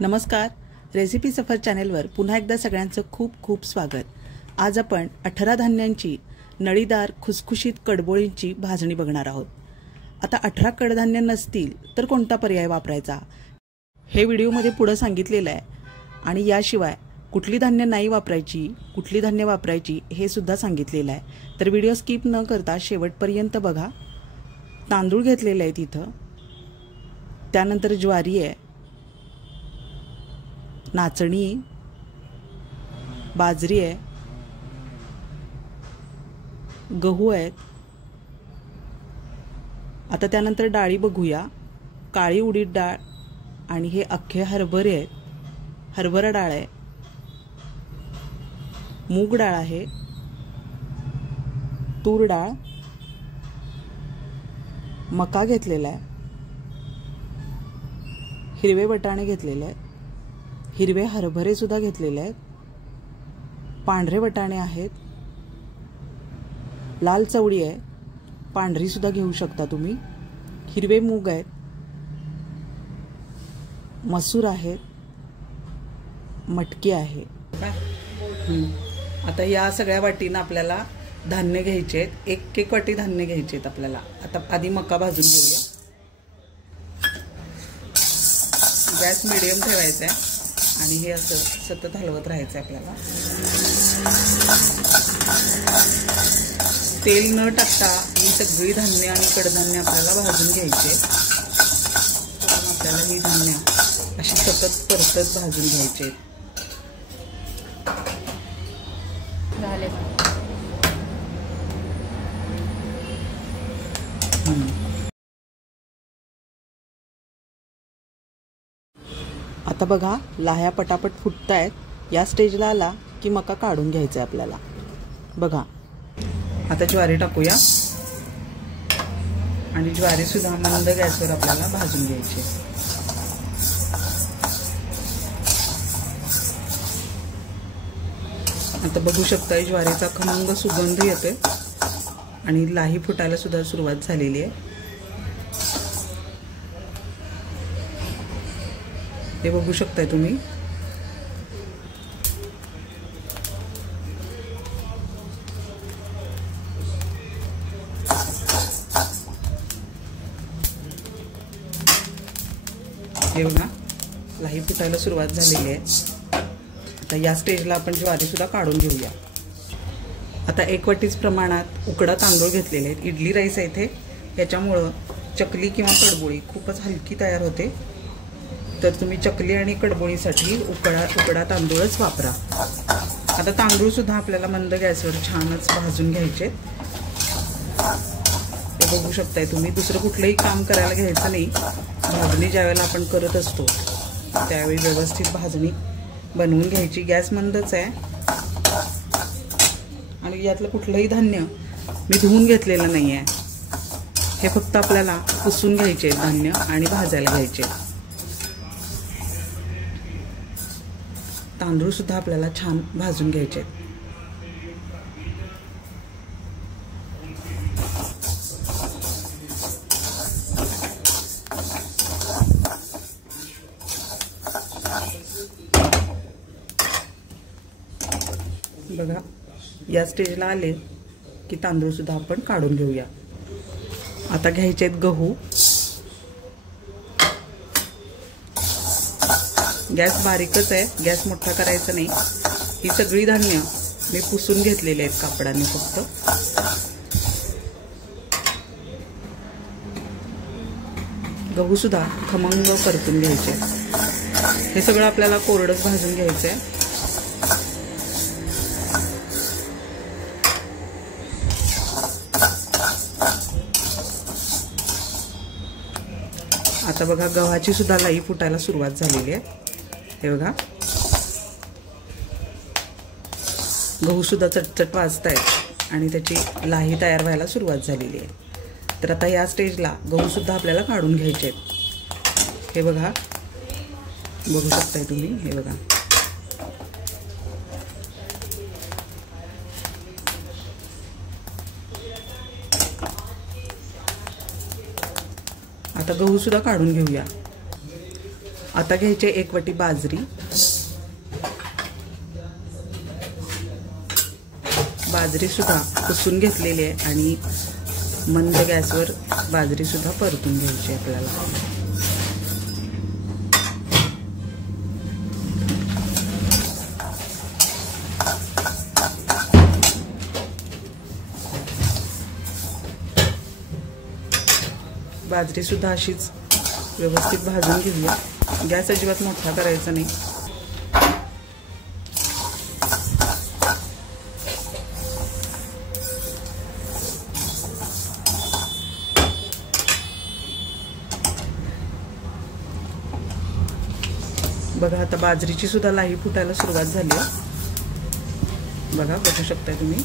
नमस्कार, रेसिपी सफर चॅनेलवर पुन्हा एकदा सगळ्यांचं खूप खूप स्वागत। आज आपण 18 धान्यांची नळीदार खुसखुशीत कडबोळींची भाजणी बघणार आहोत। आता 18 कडधान्य नसतील तर कोणता पर्याय वापरायचा हे व्हिडिओमध्ये पुढे सांगितलेलं आहे आणि याशिवाय कुठली धान्य नाही वापरायची, कुठली धान्य वापरायची हे सुद्धा सांगितलेलं आहे। तर व्हिडिओ स्किप न करता शेवटपर्यंत बघा। तांदूळ घेतलेले आहेत इथं, त्यानंतर ज्वारी आहे, नाचणी, बाजरी आहे, गहू आहेत। आता त्यानंतर डाळी बघूया। काळी उडीद डाळ आणि हे अख्खे हरभरे आहेत, हरभरा डाळ आहे, मूग डाळ आहे, तूर डाळ, मका घेतलेला आहे, हिरवे वाटाणे घेतलेले आहेत, हिरवे हरभरे सुद्धा घेतलेले आहेत, पांढरे वाटाणे आहेत, लाल चवळी आहे, पांढरी सुद्धा घेऊ शकता तुम्ही, हिरवे मूग आहेत, मसूर आहेत, मटकी आहे। आता या सगळ्या वाटीनं आपल्याला धान्य घ्यायचे आहेत, एक वाटी धान्य घ्यायचे आहेत आपल्याला। आता आधी मका भाजून घेऊया। गॅस मीडियम ठेवायचा आहे आणि हे असं सतत हलवत राहायचं आपल्याला। तेल न टाकता ही सगळी धान्य आणि कडधान्य आपल्याला भाजून घ्यायचे। आपल्याला ही धान्य अशी सतत परतत भाजून घ्यायचे। आता बघा, लाह्या पटापट फुटतायत। या स्टेजला आला की मका काढून घ्यायचा आपल्याला। बघा, आता ज्वारी टाकूया आणि ज्वारी सुद्धा मंद गॅसवर आपल्याला भाजून घ्यायची। आता बघू शकता ज्वारीचा खमंग सुगंध येतोय आणि लाही फुटायला सुद्धा सुरुवात झालेली आहे। हे बघू शकताय तुम्ही। हे बघा, लाही फुटायला सुरुवात झालेली आहे। आता या स्टेजला आपण ज्वारी सुद्धा काढून घेऊया। आता 1 वाटीच प्रमाणात उकडा तांदूळ घेतलेले आहेत। इडली राईस आहे इथे, याच्यामुळं चकली किंवा कडबोळी खूपच हलकी तयार होते। तर तुम्ही चकली आणि कडबोळीसाठी उकडा तांदूळच वापरा। आता तांदूळ सुद्धा आपल्याला मंद गॅसवर छानच भाजून घ्यायचे। हे बघू शकताय तुम्ही। दुसरं कुठलंही काम करायला घ्यायचं नाही। भाजणी ज्यावेळेला आपण करत असतो त्यावेळी व्यवस्थित भाजणी बनवून घ्यायची। गॅस मंदच आहे आणि यातलं कुठलंही धान्य मी धुवून घेतलेलं नाही आहे। हे फक्त आपल्याला पुसून घ्यायचे धान्य आणि भाजायला घ्यायचे। तांदूळ सुद्धा आपल्याला छान भाजून घ्यायचे। बघा, या स्टेजला आले की तांदूळ सुद्धा आपण काढून घेऊया। आता घ्यायचे आहेत गहू। गॅस बारीकच आहे, गॅस मोठा करायचा नाही। ही सगळी धान्य मी पुसून घेतलेली आहेत कापडाने फक्त। गहू सुद्धा खमंग परतून घ्यायचे। हे सगळं आपल्याला कोरडच भाजून घ्यायचं आहे। आता बघा, गव्हाची सुद्धा लाई फुटायला सुरुवात झालेली आहे। हे बघा, गहू सुद्धा चटचट वाजतायत आणि त्याची लाही तयार व्हायला सुरुवात झालेली आहे। तर आता या स्टेजला गहू सुद्धा आपल्याला काढून घ्यायचे आहेत। हे बघा, बघू शकताय तुम्ही। हे बघा, आता गहू सुद्धा काढून घेऊया। आता घ्यायचे 1 वाटी बाजरी। बाजरी सुद्धा पुसून घेतलेली आहे आणि मंद गॅसवर बाजरी सुद्धा परतून घ्यायची आपल्याला। बाजरी सुद्धा अशीच व्यवस्थित भाजून घेऊया। गॅस अजिबात मोठा करायचा नाही। बघा आता बाजरीची सुद्धा लाही फुटायला सुरुवात झाली आहे। बघा बघू शकता तुम्ही।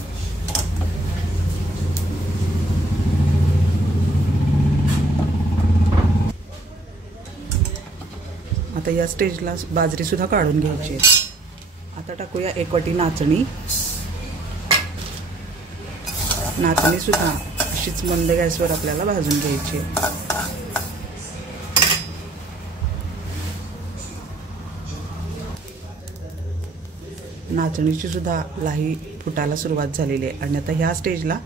आता या स्टेजला बाजरी सुद्धा काढून घ्यायची आहे। आता टाकूया 1 वाटी नाचणी। नाचणी सुद्धा अशीच मंद गॅसवर आपल्याला भाजून घ्यायची आहे। नाचणीची सुद्धा लाही फुटायला सुरुवात झालेली आहे आणि आता ह्या स्टेजला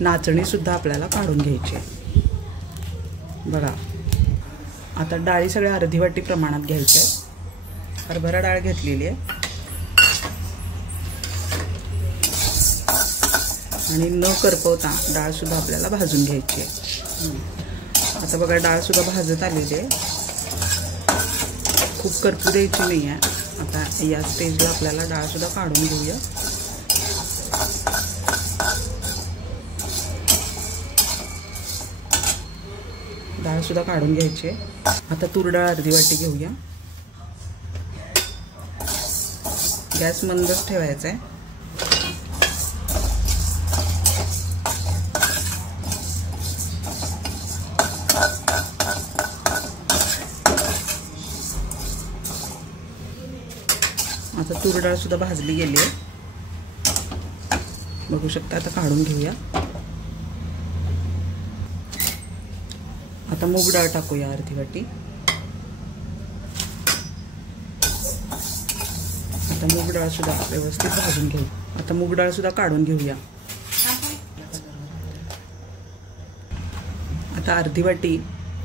नाचणी सुद्धा आपल्याला काढून घ्यायची आहे। बघा आता डाळी सगळ्या अर्धी वाटी प्रमाणात घ्यायच्या आहेत। हरभरा डाळ घेतलेली आहे आणि न करपवता डाळ सुद्धा आपल्याला भाजून घ्यायची आहे। आता बघा डाळ सुद्धा भाजत आलेली आहे, खूप करपू द्यायची नाही आहे। आता या स्टेजला आपल्याला डाळ सुद्धा काढून घेऊया। डाळ सुद्धा काढून घ्यायची आहे। आता तूर डाळ अर्धी वाटी घेऊया। गॅस मंदच ठेवायचा आहे। आता तूर डाळ सुद्धा भाजली गेली आहे, बघू शकता। आता काढून घेऊया। आता मूग डाळ टाकूया अर्धी वाटी। आता मूग डाळ सुद्धा व्यवस्थित भाजून घेऊ। आता मूग डाळ सुद्धा काढून घेऊया। आता अर्धी वाटी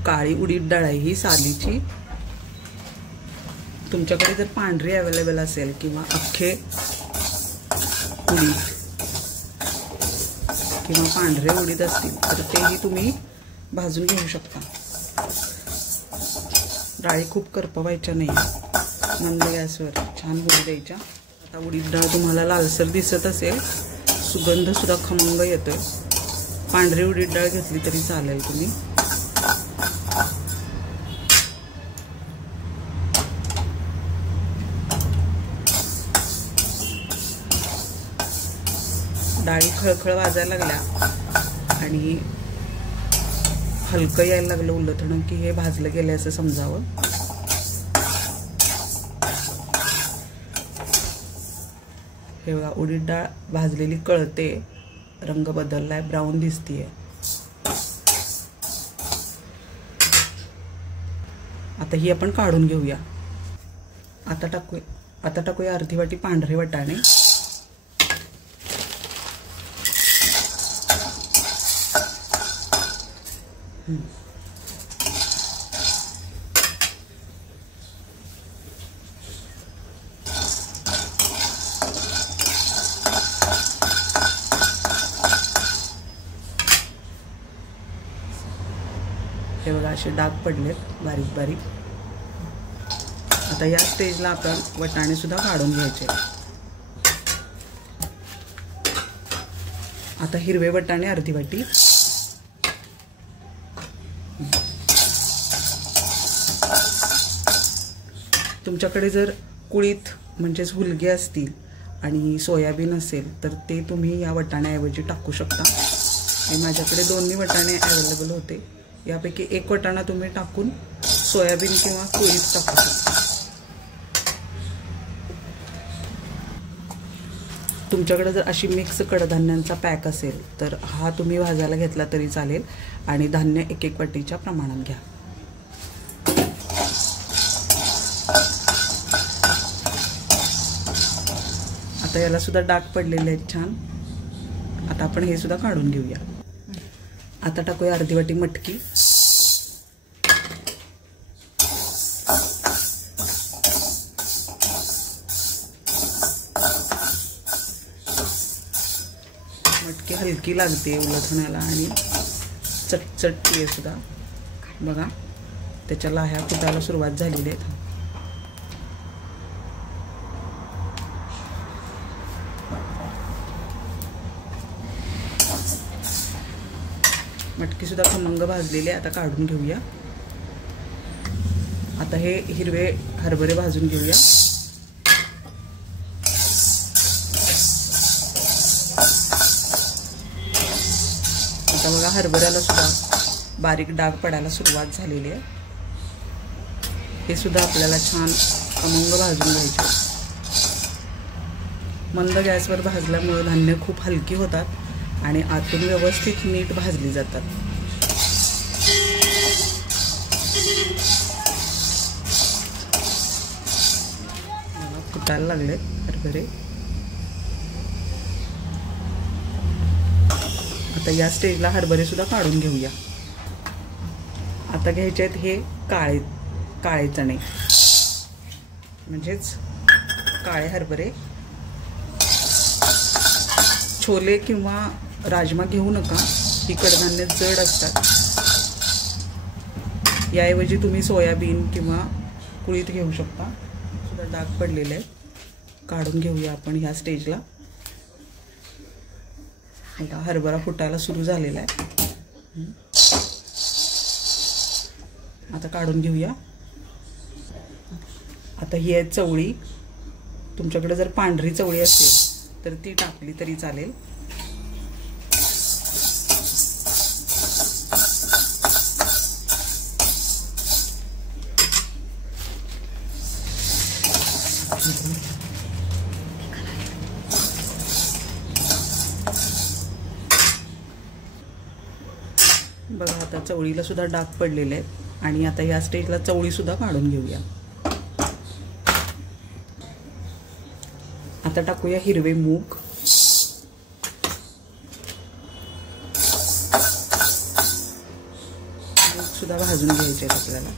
काळी उडीद डाळ आहे, ही सालीची। तुमच्याकडे जर पांढरी अवेलेबल असेल किंवा अख्खे उडीद किंवा पांढरे उडीद असतील तर तेही तुम्ही भाजून घेऊ शकता। डाळी खूप करपवायच्या नाही, मंद गॅसवर छान होऊ द्यायच्या। आता उडीद डाळ तुम्हाला लालसर दिसत असेल, सुगंध सुद्धा खमंग येतोय। पांढरी उडीद डाळ घेतली तरी चालेल तुम्ही। डाळी खळखळ वाजायला लागल्या आणि हलकं यायला लागलं उलटणं की हे भाजलं गेलं असं समजावं। हे बघा उडीद डाळ भाजलेली कळते, रंग बदललाय, ब्राऊन दिसतीये। आता ही आपण काढून घेऊया। आता टाकूया अर्धी वाटी पांढरे वाटाणे। हे बघा असे डाग पडलेत बारीक बारीक। आता या स्टेजला आपण वाटाणे सुद्धा काढून घ्यायचे। आता हिरवे वाटाणे अर्धी वाटी। तुमच्याकडे जर कुळीथ म्हणजेच हुलगे असतील आणि सोयाबीन असेल तर ते तुम्ही या वाटाण्याऐवजी टाकू शकता। आणि माझ्याकडे दोन्ही वाटाणे अवेलेबल होते, यापैकी एक वाटाणा तुम्ही टाकून सोयाबीन किंवा कुळीथ टाकू शकता। तुमच्याकडे जर अशी मिक्स कडधान्यांचा पॅक असेल तर हा तुम्ही भाजायला घेतला तरी चालेल आणि धान्य 1-1 वाटीच्या प्रमाणात घ्या। आता याला सुद्धा डाग पडलेले आहेत छान. आता आपण हे सुद्धा काढून घेऊया. आता टाकूया अर्धी वाटी मटकी. मटकी हलकी लागते उलथण्याला आणि चटचटती आहे सुद्धा. बघा त्याच्या लाह्या फुटायला सुरुवात झालेली आहेत. मटकी सुद्धा खमंग भाजलेली आहे. आता काढून घेऊया. आता हे हिरवे हरभरे भाजून घेऊया. आता बघा हरभऱ्याला सुद्धा बारीक डाग पडायला सुरुवात झालेली आहे. हे सुद्धा आपल्याला छान खमंग भाजून घ्यायचे. मंद गॅसवर भाजल्यामुळे धान्य खूप हलकी होतात आणि आतून व्यवस्थित नीट भाजली जातात. फुटायला लागलेत हरभरे. आता या स्टेजला हरभरे सुद्धा काढून घेऊया. आता घ्यायचे आहेत हे काळे चणे म्हणजेच काळे हरभरे. छोले किंवा राजमा घेऊ नका, ही कडधान्य जड असतात. याऐवजी तुम्ही सोयाबीन किंवा कुळीथ घेऊ शकता. सुद्धा डाग पडलेले आहेत. काढून घेऊया आपण ह्या स्टेजला. आता हरभरा फुटायला सुरू झालेला आहे. आता काढून घेऊया. आता ही आहे चवळी. तुमच्याकडे जर पांढरी चवळी असेल तर ती टाकली तरी चालेल. बघा आता चवळीला सुद्धा डाग पडलेले आहेत आणि आता या स्टेजला चवळी सुद्धा काढून घेऊया. आता टाकूया हिरवे मूग. मूग सुद्धा भाजून घ्यायचे आहेत आपल्याला.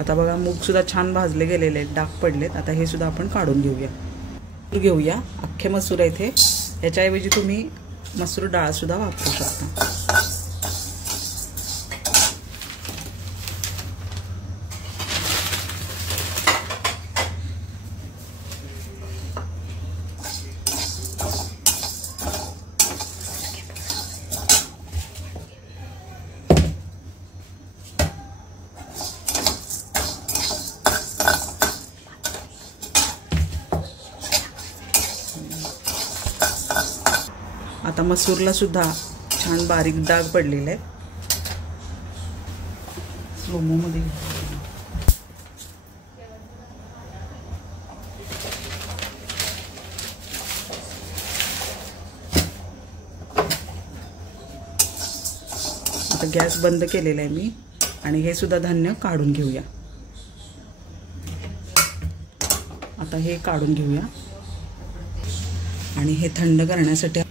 आता बघा मूग सुद्धा छान भाजले गेलेले आहेत, डाग पडलेत. आता हे सुद्धा आपण काढून घेऊया. अख्खे मसूर आहेत हे. याच्याऐवजी तुम्ही मसूर डाळ सुद्धा वापरू शकता. आता मसूरला सुद्धा छान बारीक डाग पडलेले आहेत. स्लोमोमध्ये आता गॅस बंद केलेला आहे मी आणि हे सुद्धा धान्य काढून घेऊया. आता हे काढून घेऊया आणि हे थंड करण्यासाठी